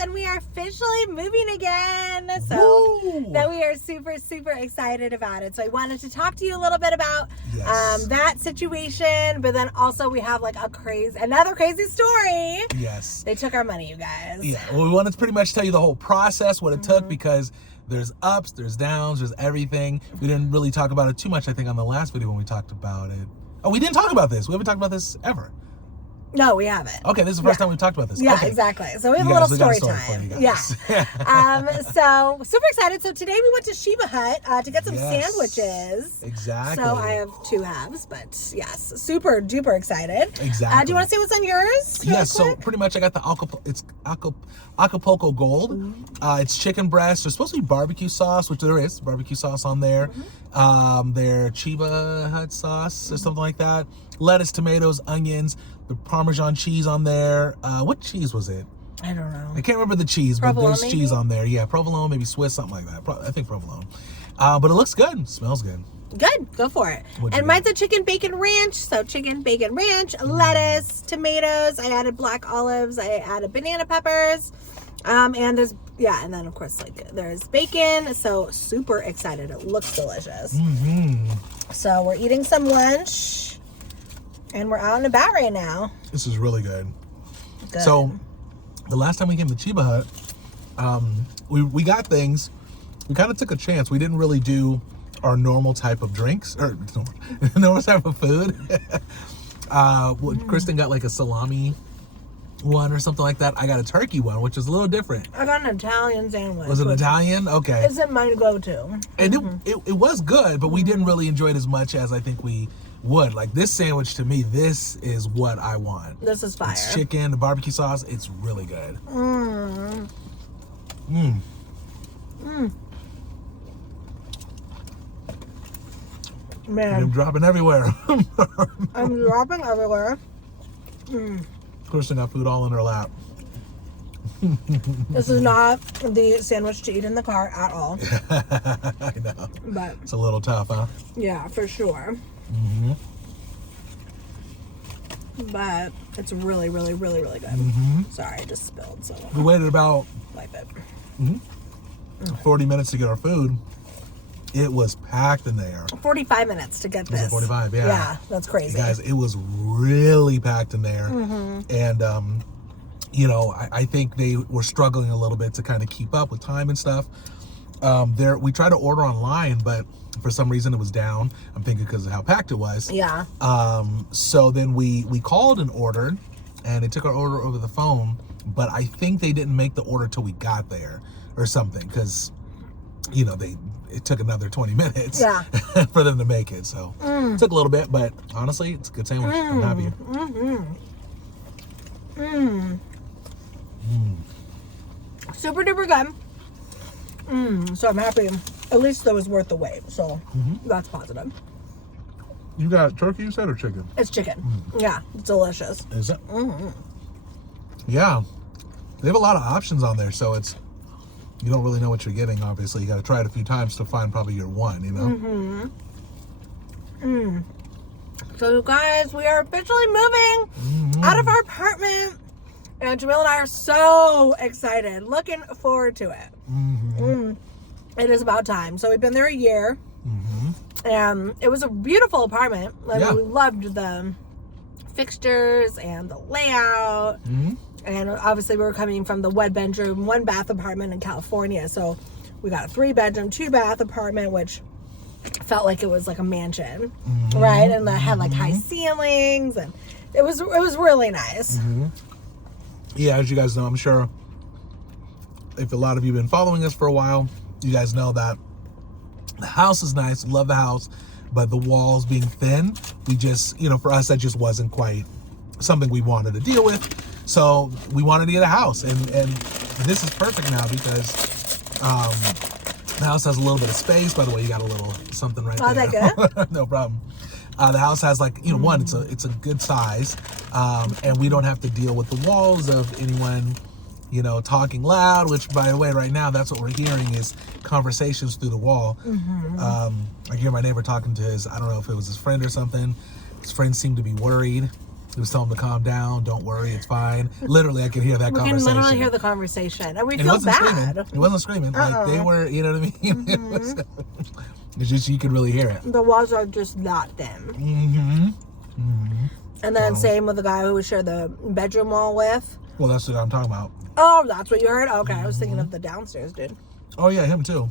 and we are officially moving again. So that we are super, super excited about it. So I wanted to talk to you a little bit about that situation, but then also we have like another crazy story. Yes. They took our money, you guys. Yeah. Well, we wanted to pretty much tell you the whole process, what it took, because there's ups, there's downs, there's everything. We didn't really talk about it too much, I think, on the last video when we talked about it. Oh, we didn't talk about this. We haven't talked about this ever. No, we haven't. Okay, this is the first time we've talked about this. Yeah, okay. Exactly. So we have a little story for time. you guys. Yeah. So super excited. So today we went to Cheba Hut to get some sandwiches. Exactly. So I have two halves, but yes, super duper excited. Exactly. Do you want to say what's on yours? Yes. So pretty much I got the Acapulco Gold. It's chicken breast. There's supposed to be barbecue sauce, which there is barbecue sauce on there. Their Cheba Hut sauce or something like that. Lettuce, tomatoes, onions, the Parmesan cheese on there. What cheese was it? I don't know. I can't remember the cheese, but there's cheese on there. Yeah, provolone, maybe Swiss, something like that. I think provolone. But it looks good. It smells good. Good. Go for it. And mine's a chicken bacon ranch. So chicken bacon ranch, lettuce, tomatoes. I added black olives. I added banana peppers. And there's, and then of course, like there's bacon. So super excited. It looks delicious. So we're eating some lunch. And we're out and about right now. This is really good. So, the last time we came to Cheba Hut, we got things. We kind of took a chance. We didn't really do our normal type of drinks or normal type of food. Kristen got like a salami one or something like that. I got a turkey one, which is a little different. I got an Italian sandwich. Was it Italian? Okay. Isn't mine go-to. And it was good, but we didn't really enjoy it as much as I think we would. Like this sandwich, to me, this is what I want. This is fire. It's chicken, the barbecue sauce, it's really good. Man. I'm dropping everywhere. I'm dropping everywhere. Kristen got food all in her lap. This is not the sandwich to eat in the car at all. I know. But it's a little tough, huh? Yeah, for sure. But it's really, really, really, really good. Sorry, I just spilled. So we waited about wipe it. 40 minutes to get our food. It was packed in there. 45 minutes to get this. Was it 45? Yeah. Yeah, that's crazy. Guys, it was really packed in there. And, you know, I think they were struggling a little bit to kind of keep up with time and stuff. We tried to order online, but for some reason it was down. I'm thinking because of how packed it was. Yeah. So then we called and ordered, and they took our order over the phone, but I think they didn't make the order till we got there or something, because, you know, it took another 20 minutes for them to make it. So it took a little bit, but honestly, it's a good sandwich. I'm happy. Super duper good. So I'm happy. At least that was worth the wait. So that's positive. You got turkey, you said, or chicken? It's chicken. Yeah, it's delicious. Is it? Yeah. They have a lot of options on there, so you don't really know what you're getting, obviously. You got to try it a few times to find probably your one, you know? So, you guys, we are officially moving out of our apartment. And Jamil and I are so excited. Looking forward to it. It is about time. So, we've been there a year. And it was a beautiful apartment. Like, we loved the fixtures and the layout. And obviously we were coming from the 1-bedroom, 1-bath apartment in California. So we got a 3-bedroom, 2-bath apartment, which felt like it was like a mansion, right? And that had like high ceilings, and it was really nice. Yeah, as you guys know, I'm sure if a lot of you have been following us for a while, you guys know that the house is nice. Love the house, but the walls being thin, we just, you know, for us, that just wasn't quite something we wanted to deal with. So we wanted to get a house, and this is perfect now because the house has a little bit of space. By the way, you got a little something right there. Oh, that good? No problem. The house has, like, you know, one, it's a good size, and we don't have to deal with the walls of anyone, you know, talking loud, which, by the way, right now, that's what we're hearing is conversations through the wall. I hear my neighbor talking to I don't know if it was his friend or something. His friend seemed to be worried. He was telling them to calm down. Don't worry, it's fine. Literally, I could hear that conversation. We can literally hear the conversation. And we And feel he wasn't bad. screaming. He wasn't screaming. Like, they were, you know what I mean? It's just, you could really hear it. The walls are just not thin. And then same with the guy who we shared the bedroom wall with. Well, that's what I'm talking about. Oh, that's what you heard? Okay, I was thinking of the downstairs dude. Oh, yeah, him too.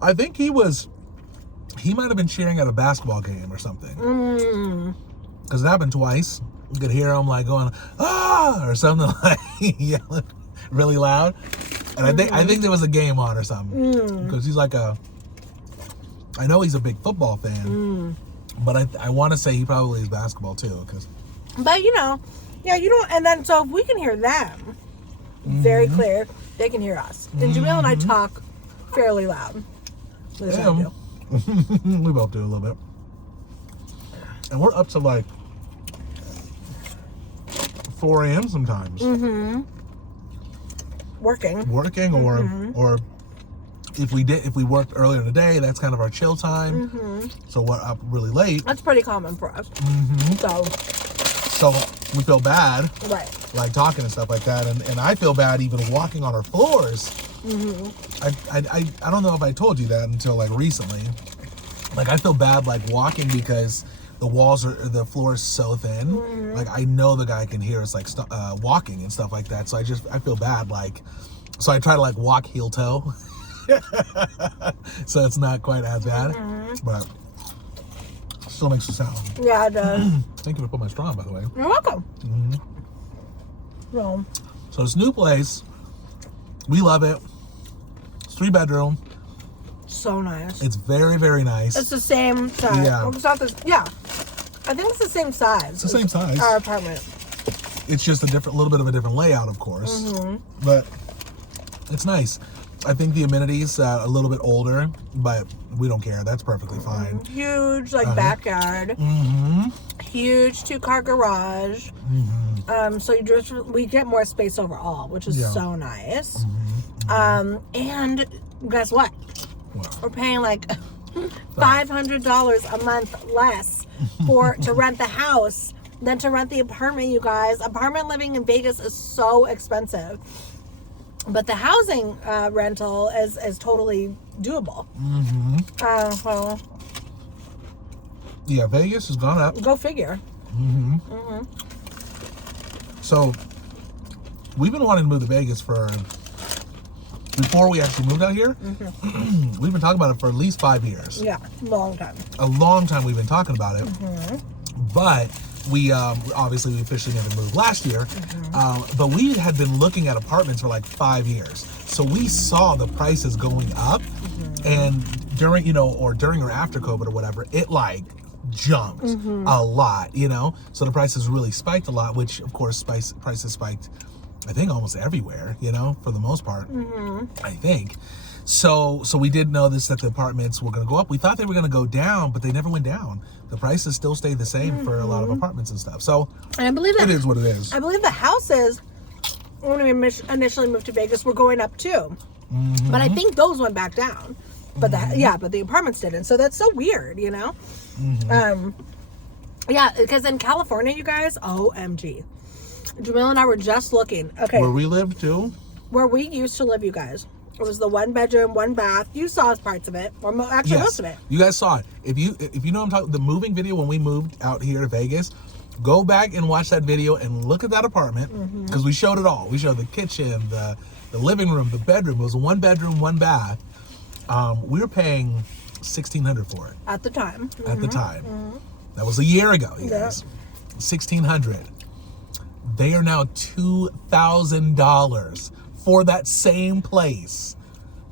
I think he might have been cheering at a basketball game or something. Because it happened twice. You could hear him like going, ah, or something, like yelling really loud. And I think there was a game on or something. Because he's like I know he's a big football fan. But I want to say he probably is basketball too. But you know, yeah, you don't, and then so if we can hear them very clear, they can hear us. And Jamil and I talk fairly loud. At least I do. We both do a little bit. And we're up to like 4 a.m. sometimes. Working or if we worked earlier in the day, that's kind of our chill time. So we're up really late. That's pretty common for us. So we feel bad, right? Like talking and stuff like that, and I feel bad even walking on our floors. I don't know if I told you that until like recently. Like I feel bad like walking because the floor is so thin. Like I know the guy can hear us like walking and stuff like that. So I feel bad like, so I try to like walk heel toe. So it's not quite as bad, but still makes a sound. Yeah, it does. Thank you for putting my straw on, by the way. You're welcome. So this new place, we love it. It's 3-bedroom. So nice. It's very, very nice. It's the same size. Yeah. It's not this. Yeah, I think it's the same size. It's the same size. Our apartment. It's just a little bit of a different layout, of course. But it's nice. I think the amenities a little bit older, but we don't care. That's perfectly fine. Huge, like backyard. Huge 2-car garage. So we get more space overall, which is so nice. And guess what? We're paying like $500 a month less to rent the house than to rent the apartment. You guys, apartment living in Vegas is so expensive. But the housing rental is totally doable. Well, yeah, Vegas has gone up. Go figure. So we've been wanting to move to Vegas before we actually moved out here. We've been talking about it for at least 5 years. Yeah, long time. A long time we've been talking about it. But we obviously we officially never moved last year. But we had been looking at apartments for like 5 years. So we saw the prices going up, and during or after COVID or whatever, it like jumped a lot, so the prices really spiked a lot, which of course prices spiked, I think, almost everywhere, for the most part. I think so we did notice that the apartments were going to go up. We thought they were going to go down, but they never went down. The prices still stayed the same for a lot of apartments and stuff. So and I believe that it is what it is. I believe the houses, when we initially moved to Vegas, were going up too. But I think those went back down. But but the apartments didn't. So that's so weird, Yeah, because in California, you guys, OMG. Jamil and I were just looking. Okay. Where we live too? Where we used to live, you guys. It was the 1-bedroom, 1-bath. You saw parts of it, or actually most of it. You guys saw it. If you know what I'm talking, the moving video when we moved out here to Vegas, go back and watch that video and look at that apartment, because we showed it all. We showed the kitchen, the living room, the bedroom. It was a 1-bedroom, 1-bath. We were paying $1,600 for it at the time. At the time, that was a year ago, you guys. $1,600. They are now $2,000 for that same place.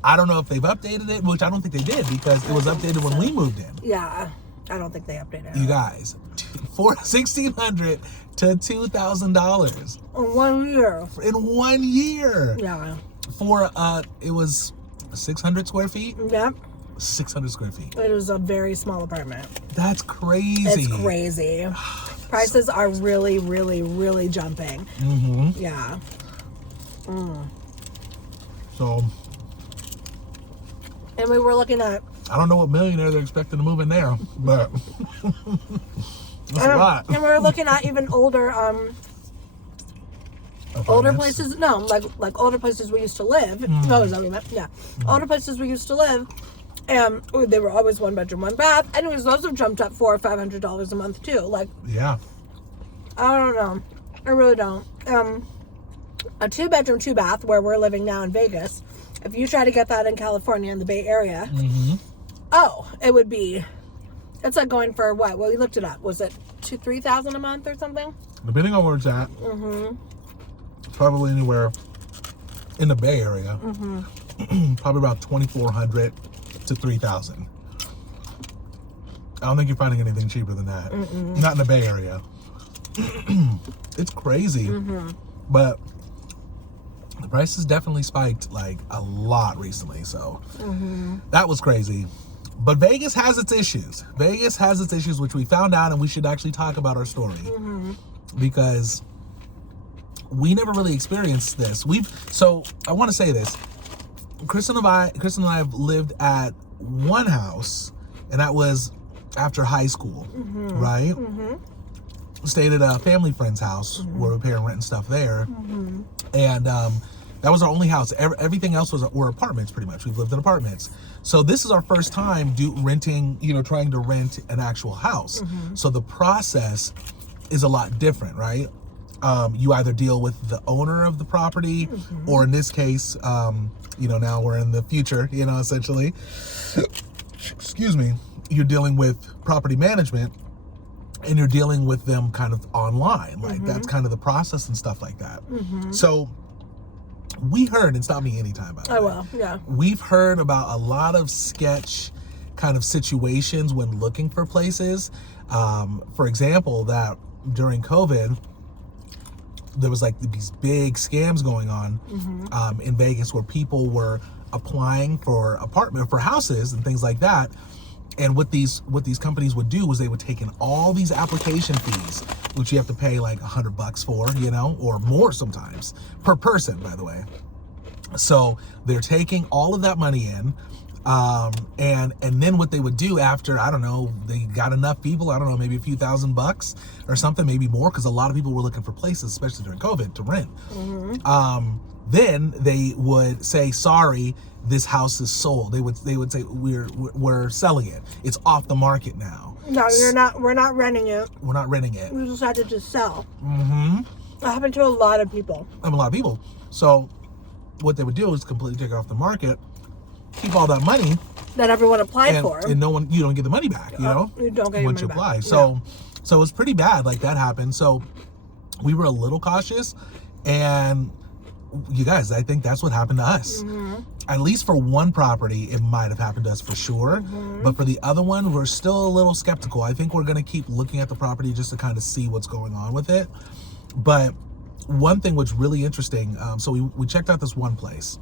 I don't know if they've updated it, which I don't think they did, because it was updated when we moved in. Yeah, I don't think they updated it. You guys, for $1,600 to $2,000 in 1 year. In 1 year. Yeah. For it was 600 square feet. Yep. 600 square feet. It was a very small apartment. That's crazy. It's crazy. Prices are really, really, really jumping. Yeah. So. And we were looking at. I don't know what millionaire they're expecting to move in there, but That's a lot. And we were looking at even older places. No, like older places we used to live. Oh, is that what you meant? Yeah. Older places we used to live. And they were always 1 bedroom, 1 bath. Anyways, those have jumped up $400 or $500 a month too. Like, yeah. I don't know. I really don't. A 2 bedroom, 2 bath where we're living now in Vegas. If you try to get that in California in the Bay Area, it would be. It's like going for what? Well, we looked it up. Was it $3,000 a month or something? Depending on where it's at. Probably anywhere in the Bay Area. Probably about $2,400 to $3,000. I don't think you're finding anything cheaper than that. Not in the Bay Area. It's crazy. But the prices definitely spiked like a lot recently. So that was crazy. But Vegas has its issues. Vegas has its issues, which we found out, and we should actually talk about our story. Because we never really experienced this. So I want to say this. Kristen and I have lived at one house, and that was after high school, right? Stayed at a family friend's house where we were paying rent and stuff there. And that was our only house. Everything else were apartments, pretty much. We've lived in apartments. So this is our first time renting, trying to rent an actual house. So the process is a lot different, right? You either deal with the owner of the property, or in this case, now we're in the future, essentially. Excuse me. You're dealing with property management, and you're dealing with them kind of online. Like that's kind of the process and stuff like that. So we heard, and stop me anytime, by the way. I will, yeah. We've heard about a lot of sketch kind of situations when looking for places. For example, that during COVID, there was like these big scams going on in Vegas where people were applying for houses and things like that. And what these companies would do was they would take in all these application fees, which you have to pay like $100 for, or more sometimes per person, by the way. So they're taking all of that money in. And then what they would do after, I don't know, they got enough people, I don't know, maybe a few $1,000 or something, maybe more, because a lot of people were looking for places, especially during COVID, to rent. Then they would say, sorry, this house is sold. They would say, we're selling it. It's off the market now. No, we're not renting it. We're not renting it. We decided to sell. That happened to a lot of people. So what they would do is completely take it off the market, keep all that money that everyone applied for, and you don't get the money back. You don't get your once money you apply. back. So it was pretty bad. Like that happened. So we were a little cautious, and you guys, I think that's what happened to us. At least for one property, it might have happened to us for sure. But for the other one, we're still a little skeptical. I think we're going to keep looking at the property just to kind of see what's going on with it. But one thing was really interesting. So we checked out this one place,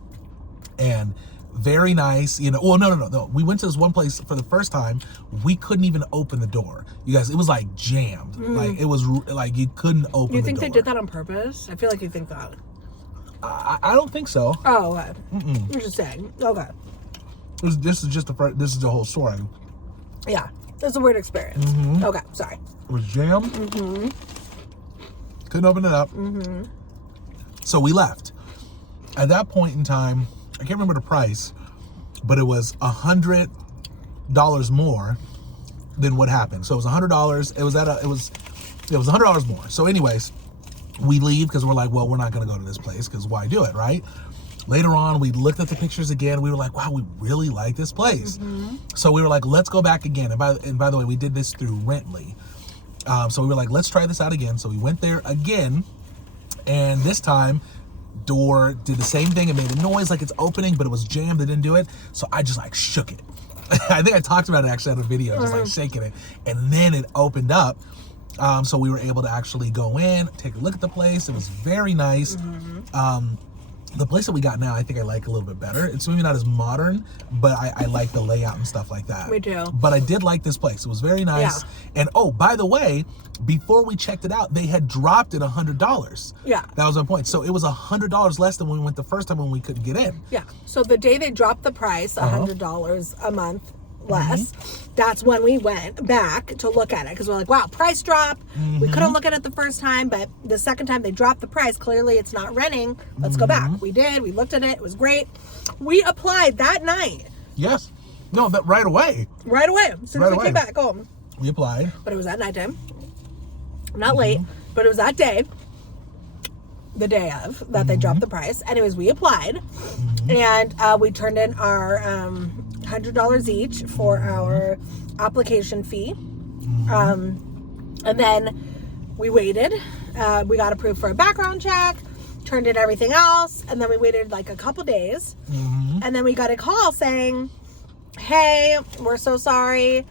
and very nice, well, no. We went to this one place for the first time. We couldn't even open the door. You guys, it was like jammed. Like it was like you couldn't open the door. You think they did that on purpose? I feel like you think that. I don't think so. Oh, okay. You're just saying. Okay. This is the whole story. Yeah. It's a weird experience. Okay, sorry. It was jammed. Couldn't open it up. So we left. At that point in time, I can't remember the price, but it was $100 more than what happened. So it was $100. It was $100 more. So anyways, we leave because we're like, well, we're not going to go to this place because why do it, right? Later on, we looked at the pictures again. We were like, wow, we really like this place. So we were like, let's go back again. And by the way, we did this through Rently. So we were like, let's try this out again. So we went there again, and this time, door did the same thing. It made a noise like it's opening, but it was jammed. It didn't do it. So I just like shook it. I think I talked about it actually on a video, just like shaking it, and then it opened up. So we were able to actually go in, take a look at the place. It was very nice. The place that we got now, I think I like a little bit better. It's maybe not as modern, but I like the layout and stuff like that. Me too. But I did like this place. It was very nice. Yeah. And oh, by the way, before we checked it out, they had dropped it $100. Yeah. That was my point. So it was $100 less than when we went the first time when we couldn't get in. Yeah. So the day they dropped the price, $100 a month, less. That's when we went back to look at it because we're like, wow, price drop. We couldn't look at it the first time, but the second time they dropped the price. Clearly it's not renting. Let's go back. We did. We looked at it. It was great. We applied that night. Yes. No, that right away. Right away. As soon as we came back home. We applied. But it was at nighttime. Not late, but it was that day. The day of that they dropped the price. Anyways, we applied and we turned in our $100 each for our application fee. And then we waited. We got approved for a background check, turned in everything else, and then we waited like a couple days. And then we got a call saying, hey, we're so sorry.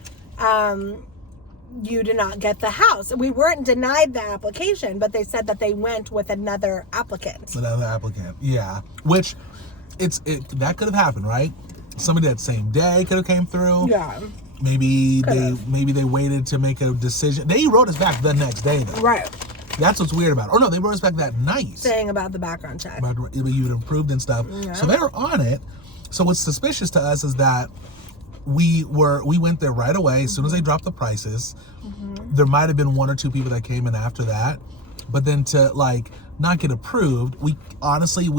You did not get the house. We weren't denied the application, but they said that they went with another applicant. Another applicant, yeah. Which, that could have happened, right? Somebody that same day could have came through. Yeah. Maybe they waited to make a decision. They wrote us back the next day, though. Right. That's what's weird about it. Oh no, they wrote us back that night. Saying about the background check. About you had approved and stuff. Yeah. So they were on it. So what's suspicious to us is that we went there right away as soon as they dropped the prices. There might have been one or two people that came in after that, but then to like not get approved, we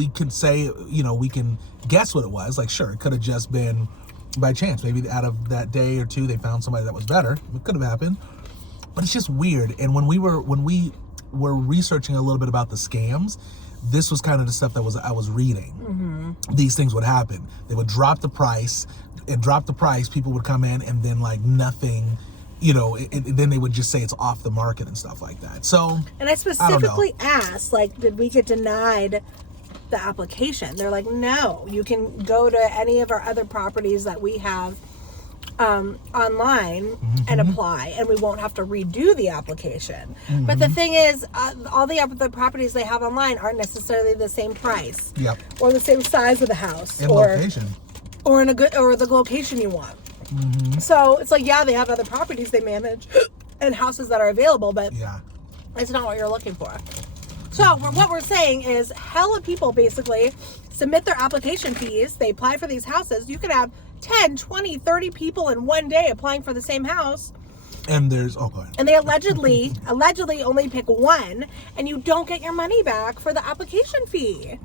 could say, we can guess what it was. Like, sure, it could have just been by chance. Maybe out of that day or two they found somebody that was better. It could have happened, but it's just weird. And when we were researching a little bit about the scams, this was kind of the stuff that I was reading. These things would happen. They would drop the price. People would come in and then like nothing, then they would just say it's off the market and stuff like that. So, and I specifically asked, like, did we get denied the application? They're like, no, you can go to any of our other properties that we have online and apply, and we won't have to redo the application. But the thing is, all the other properties they have online aren't necessarily the same price, or the same size of the house, and location. Or in the location you want. So it's like, yeah, they have other properties they manage and houses that are available, but it's not what you're looking for. So what we're saying is, hella people basically submit their application fees. They apply for these houses. You could have 10, 20, 30 people in one day applying for the same house. And there's and they allegedly only pick one, and you don't get your money back for the application fee.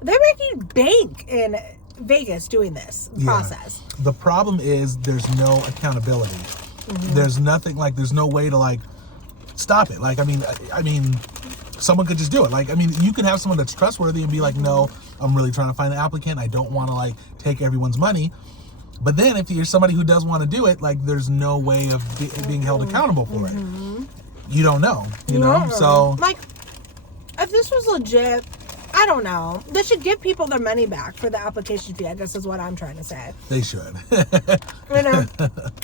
They're making bank in Vegas doing this process. The problem is there's no accountability. There's nothing, like, there's no way to like stop it. Like, I mean, someone could just do it. Like, I mean, you could have someone that's trustworthy and be like, no, I'm really trying to find an applicant. I don't want to like take everyone's money. But then if you're somebody who does want to do it, like, there's no way of being held accountable for it. You don't know, So, like, if this was legit, I don't know. They should give people their money back for the application fee, I guess is what I'm trying to say. They should.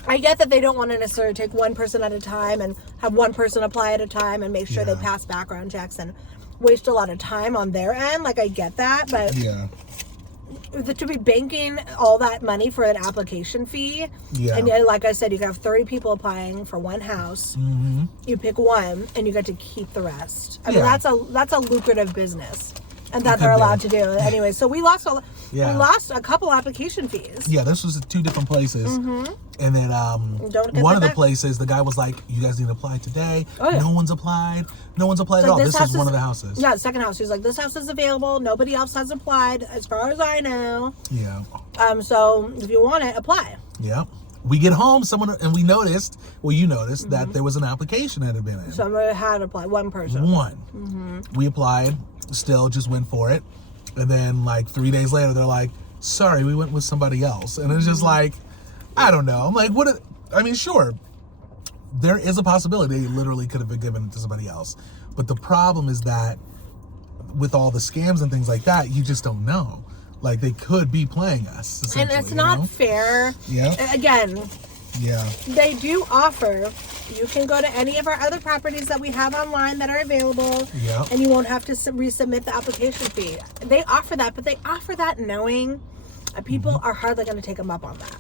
I get that they don't want to necessarily take one person at a time and have one person apply at a time and make sure they pass background checks and waste a lot of time on their end. Like, I get that, but to be banking all that money for an application fee, and like I said, you have 30 people applying for one house. You pick one and you get to keep the rest. I mean, that's a lucrative business, and that they're allowed to do anyway. So we lost a couple application fees. This was at two different places. And then one of the places, the guy was like, you guys need to apply today. No one's applied at all. This is one of the houses. The second house. He's like, this house is available. Nobody else has applied as far as I know. So if you want it, apply. We get home, you noticed that there was an application that had been in. Somebody had applied, one person. We applied, still just went for it. And then like 3 days later, they're like, sorry, we went with somebody else. And it's just like, I don't know. I'm like, sure, there is a possibility they literally could have been given it to somebody else. But the problem is that with all the scams and things like that, you just don't know. Like, they could be playing us. And it's not fair. Again, they do offer, you can go to any of our other properties that we have online that are available, and you won't have to resubmit the application fee. They offer that, but they offer that knowing people are hardly going to take them up on that.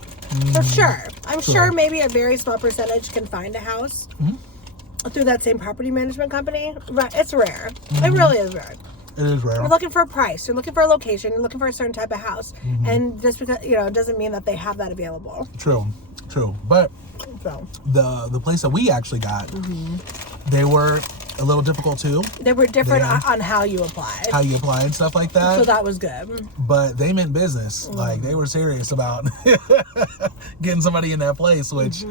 For sure. I'm sure maybe a very small percentage can find a house through that same property management company, but it's rare. It really is rare. It is rare. You're looking for a price. You're looking for a location. You're looking for a certain type of house. And just because, it doesn't mean that they have that available. True. True. But So the place that we actually got, they were a little difficult too. they were different on how you applied. How you apply and stuff like that. So that was good. But they meant business. Like, they were serious about getting somebody in that place, which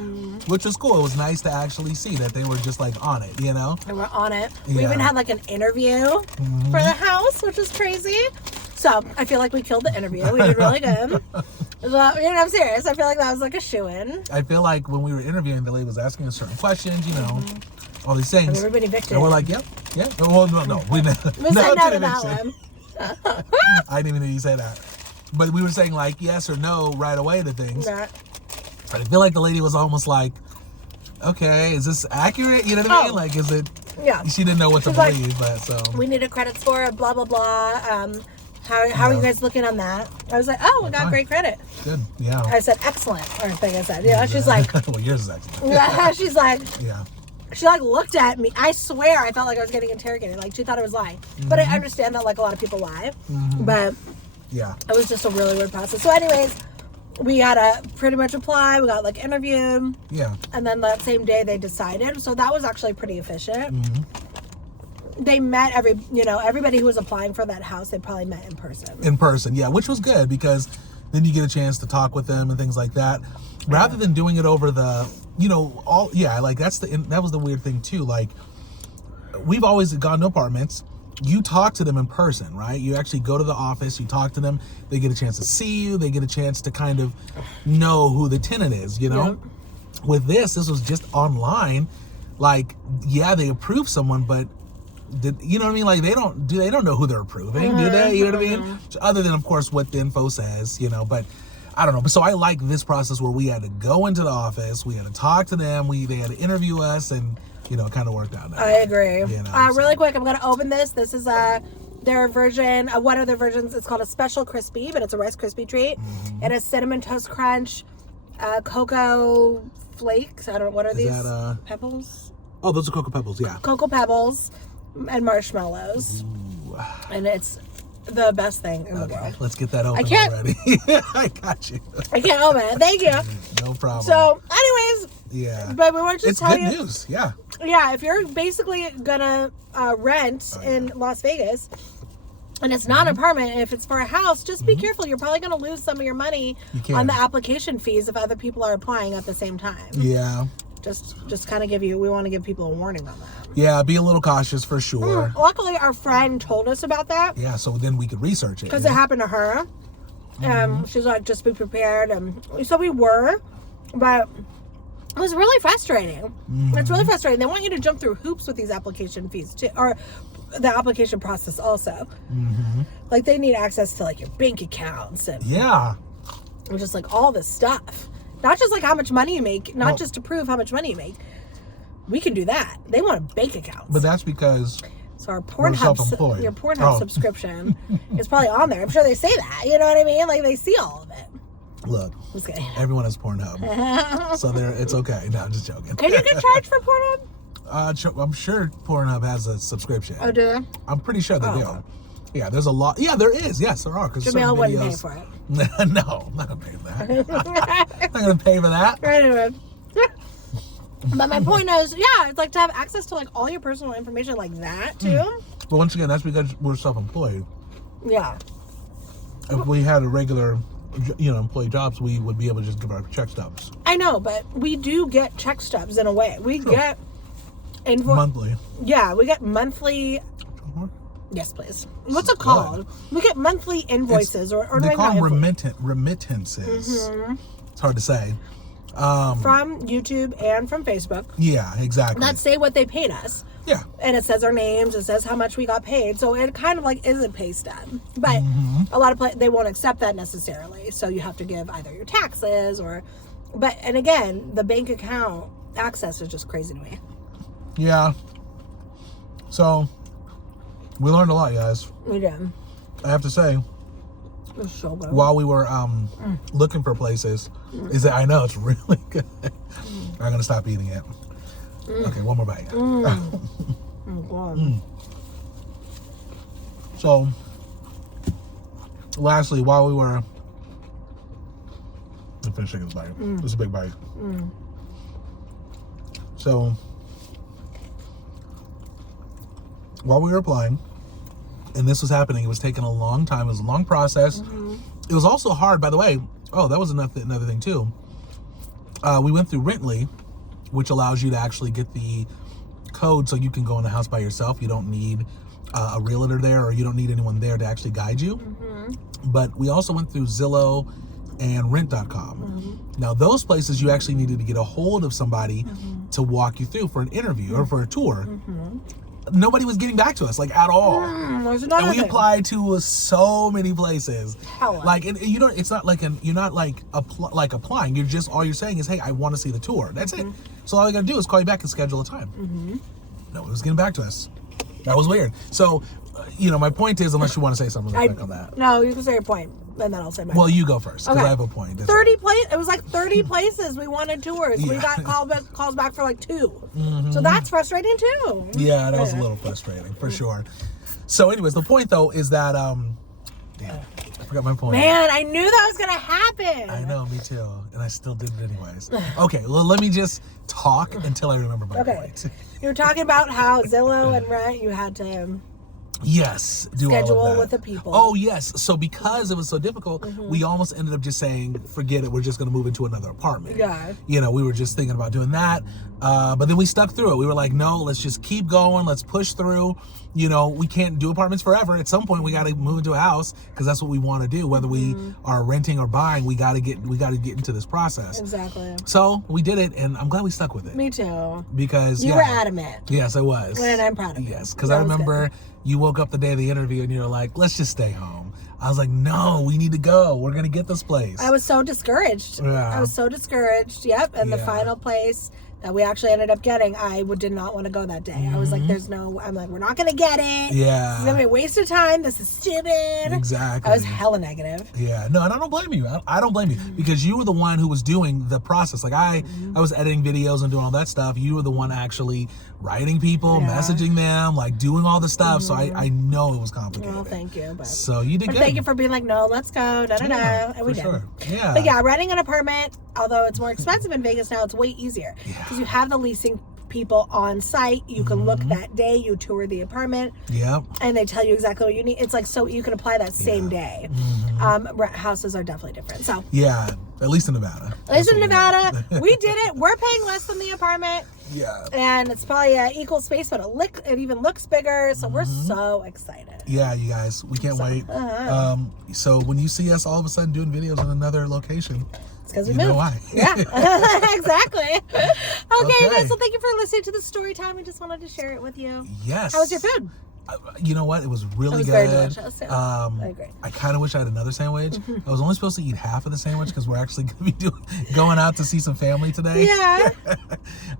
was cool. It was nice to actually see that they were just like on it, you know? They were on it. We Yeah. even had like an interview for the house, which was crazy. So I feel like we killed the interview. We did really good. So, I'm serious. I feel like that was like a shoo-in. I feel like when we were interviewing, the lady was asking us certain questions, you know, all these things. And everybody evicted. And we're like, yep. Well, no. We We said no to that one. I didn't even hear you say that. But we were saying like yes or no right away to things. Yeah. I feel like the lady was almost like, okay, is this accurate? You know what I mean? Oh. Like, is it? Yeah. She didn't know what to She's like, believe, but so. We need a credit score of blah, blah, blah. How are you guys looking on that? I was like, oh, we got fine. great credit. Good, yeah. I said excellent, or I think I said. Yeah, she's like, well, yours is excellent. yeah, she's like, Yeah. she like looked at me. I swear I felt like I was getting interrogated. Like she thought I was lying. But I understand that like a lot of people lie. But Yeah. it was just a really weird process. So anyways, we had to pretty much apply. We got like interviewed. Yeah. And then that same day they decided. So that was actually pretty efficient. They met everybody who was applying for that house, they probably met in person. In person, yeah, which was good because then you get a chance to talk with them and things like that, rather than doing it over the, like that was the weird thing too. Like, we've always gone to apartments. You talk to them in person, right? You actually go to the office, you talk to them. They get a chance to see you. They get a chance to kind of know who the tenant is, you know? Yep. With this was just online. Like, yeah, they approve someone, but you know what I mean? Like, they don't know who they're approving, do they? You know what I mean? Other than, of course, what the info says, you know, but I don't know. But so I like this process where we had to go into the office, we had to talk to them, they had to interview us, and, you know, it kind of worked out. I agree. You know, really quick, I'm going to open this. This is their version, one of their versions. It's called a Special Crispy, but it's a Rice Krispie treat. It has Cinnamon Toast Crunch, cocoa flakes. I don't know, what are these? That, Pebbles? Oh, those are Cocoa Pebbles, yeah. Cocoa Pebbles and marshmallows. Ooh. And it's the best thing in the world. Let's get that open I can't- already. I got you. I can't open it. Thank you. No problem. So, anyways, yeah. but we want to It's tell good you. news, yeah. Yeah, if you're basically gonna rent in Las Vegas, and it's not an apartment, and if it's for a house, just be careful. You're probably gonna lose some of your money on the application fees if other people are applying at the same time. Yeah. Just kind of we want to give people a warning on that. Yeah, be a little cautious for sure. Luckily, our friend told us about that Yeah, so then we could research it. because it happened to her. She's like, just be prepared. And so we were, but it was really frustrating. It's really frustrating. They want you to jump through hoops with these application fees too, or the application process also. Like they need access to like your bank accounts and Yeah. just like all this stuff. Not just like how much money you make, not just to prove how much money you make. We can do that. They want a bank account. But that's because So our we're Pornhub, self-employed. your Pornhub subscription is probably on there. I'm sure they say that. You know what I mean? Like they see all of it. Look, Just kidding. everyone has Pornhub. So it's okay. No, I'm just joking. Can you get charged for Pornhub? I'm sure Pornhub has a subscription. Oh, do they? I'm pretty sure they do. Yeah, there's a lot. Yeah, there is. Yes, there are. Jamil wouldn't pay for it. No, I'm not going to pay for that. I'm not going to pay for that. Anyway. But my point is, yeah, it's like to have access to like all your personal information like that too. But once again, that's because we're self-employed. Yeah. If we had a regular, employee jobs, we would be able to just give our check stubs. I know, but we do get check stubs in a way. We get Monthly. Yeah, we get monthly. Yes, please. What's it called? We get monthly invoices, or they call them remittances remittances. It's hard to say. from YouTube and from Facebook. Yeah, exactly. That say what they paid us. Yeah. And it says our names. It says how much we got paid. So it kind of like is a pay stub, but a lot of they won't accept that necessarily. So you have to give either your taxes and again, the bank account access is just crazy to me. Yeah. So we learned a lot, guys. We did. I have to say, It was so good. while we were looking for places, is that I know it's really good. I'm gonna stop eating it. Okay, one more bite. Oh, God. So, lastly, while we were I'm finishing this bite. It's a big bite. So, while we were applying, and this was happening, it was taking a long time. It was a long process. It was also hard, by the way. Oh, that was another thing too. We went through Rently, which allows you to actually get the code so you can go in the house by yourself. You don't need a realtor there, or you don't need anyone there to actually guide you. But we also went through Zillow and Rent.com. Now, those places you actually needed to get a hold of somebody to walk you through for an interview or for a tour. Nobody was getting back to us, like, at all. And we applied to so many places. Like, and you don't. It's not like you're not like applying. You're just, all you're saying is, hey, I want to see the tour. That's it. So all you gotta do is call you back and schedule a time. Nobody was getting back to us. That was weird. So, my point is, unless you want to say something real quick on that. No, you can say your point, and then I'll say my point. Well, you go first, because I have a point. 30 places. It was like 30 places we wanted tours. We got calls back for like 2. So that's frustrating too. Yeah, that was a little frustrating, for sure. So anyways, the point though is that, damn, I forgot my point. Man, I knew that was going to happen. I know, me too. And I still did it anyways. Okay, well, let me just talk until I remember my point. You were talking about how Zillow and Rent, you had to... Yes, do schedule all of that. with the people. Oh, yes. So because it was so difficult, we almost ended up just saying, forget it, we're just going to move into another apartment. Yeah. We were just thinking about doing that. But then we stuck through it. We were like, no, let's just keep going. Let's push through. We can't do apartments forever. At some point, we got to move into a house because that's what we want to do. Whether we are renting or buying, we got to get into this process. Exactly. So we did it, and I'm glad we stuck with it. Me too. Because you were adamant. Yes, I was. And I'm proud of you. Yes, because I remember you woke up the day of the interview and you were like, let's just stay home. I was like, no, we need to go. We're going to get this place. I was so discouraged. Yeah. I was so discouraged. Yep. And the final place that we actually ended up getting, I did not want to go that day. I was like, I'm like, we're not going to get it. Yeah. This is going to be a waste of time. This is stupid. Exactly. I was hella negative. Yeah. No, and I don't blame you. I don't blame you because you were the one who was doing the process. Like I was editing videos and doing all that stuff. You were the one actually writing people, messaging them, like doing all the stuff. So I know it was complicated. Well, thank you. But so you did good. Thank you for being like, no, let's go. And we did. Sure. Yeah. But yeah, renting an apartment, although it's more expensive in Vegas now, it's way easier because you have the leasing people on site. You can look that day, you tour the apartment, and they tell you exactly what you need. It's like, so you can apply that same day. Houses are definitely different. So yeah, at least in Nevada. We did it. We're paying less than the apartment. Yeah. And it's probably equal space, but it even looks bigger. So we're so excited. Yeah, you guys, we can't wait. So when you see us all of a sudden doing videos in another location, it's because we moved. Know why. Yeah, exactly. Okay, guys, so thank you for listening to the story time. We just wanted to share it with you. Yes. How was your food? You know what? It was really good. Very delicious. I agree. I kind of wish I had another sandwich. I was only supposed to eat half of the sandwich because we're actually going to be going out to see some family today. Yeah.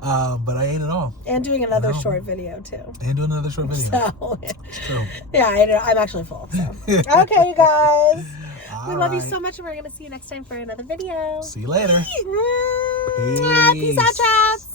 But I ate it all. And doing another short video too. So, it's true. Yeah, I'm actually full. So. Okay, you guys. We love you so much, and we're going to see you next time for another video. See you later. Peace out, chat.